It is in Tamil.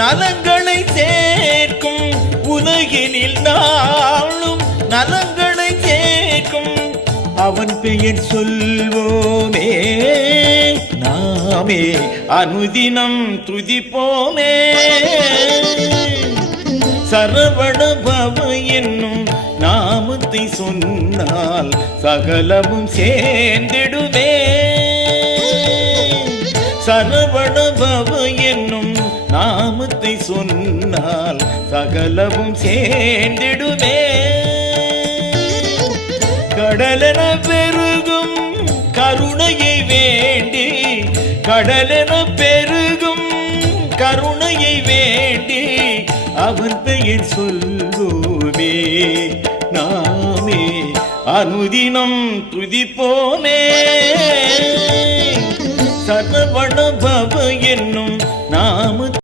நலங்களை சேர்க்கும் உலகினில் நாளும் நலங்களை சேர்க்கும் அவன் பெயர் சொல்வோமே நாமே அனுதினம் துதிப்போமே. சரவணபவ என்னும் நாமத்தை சொன்னால் சகலமும் சேர்ந்திடுமே. சரவணபவ என்னும் நாமத்தை சொன்னால் சகலமும் சேர்ந்திடுமே. கடலென பெருகும் கருணையை வேண்டி கடலென பெருகும் கருணையை வேண்டி அவன் பெயர் சொல்வோமே நாமே அனுதினம் துதிப்போமே. சரவணபவ என்னும்